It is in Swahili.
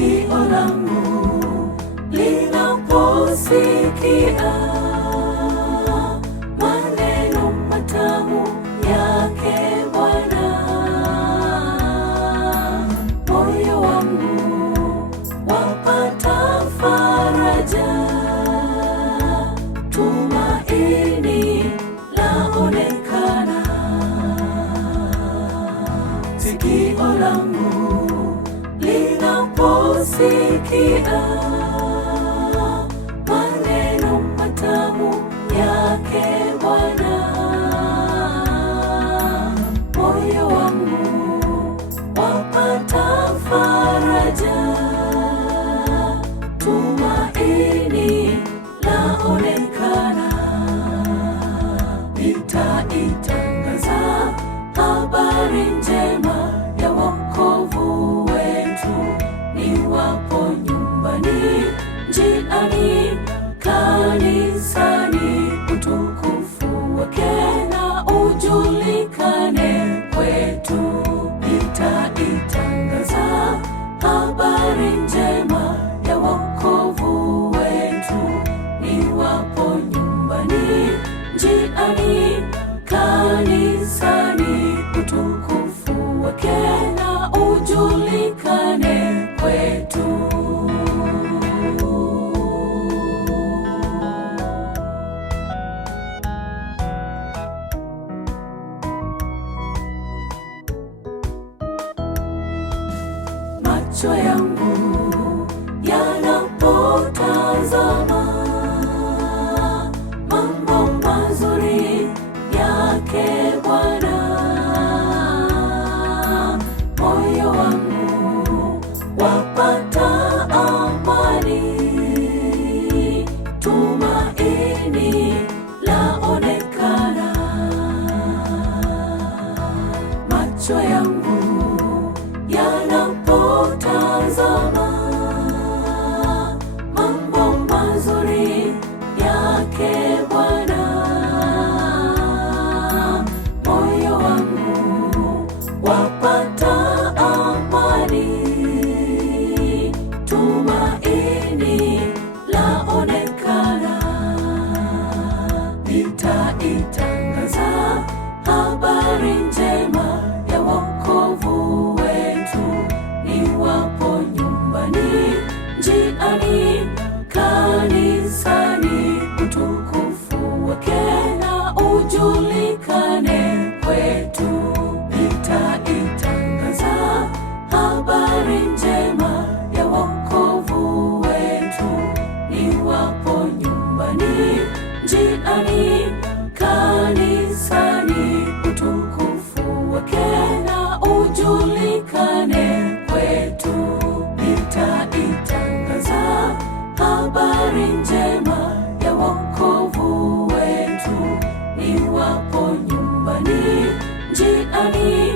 sikio langu linaposikia maneno matamu yake Bwana, moyo wangu wapata faraja, tumaini laonekana. Sikio langu linaposikia maneno matamu yake Bwana, moyo wangu wapata faraja, tumaini laonekana. Nitaitangaza habari njema ya wokovu wetu, niwapo nyumbani, njiani, kanisani, utukufu wake na ujulikane kwetu. Nitaitangaza habari njema ya wokovu wetu, niwapo nyumbani, njiani, kanisani, utukufu wake na ujulikane kwetu. Macho yangu yanapotazama mambo mazuri yake Bwana, moyo wangu wapata amani, tumaini laonekana. Macho yangu yanapotazama mambo mazuri yake Bwana, moyo wangu wapata amani, tumaini laonekana. Nitaitangaza habari njema ya wokovu wetu, niwapo nyumbani, njiani, kanisani, utukufu wake na ujulikane kwetu. Nitaitangaza habari njema ya wokovu wetu, niwapo nyumbani, njiani, kanisani, utukufu wake na ujulikane kwetu. Nitaitangaza habari njema ya wokovu wetu, niwapo nyumbani, njiani,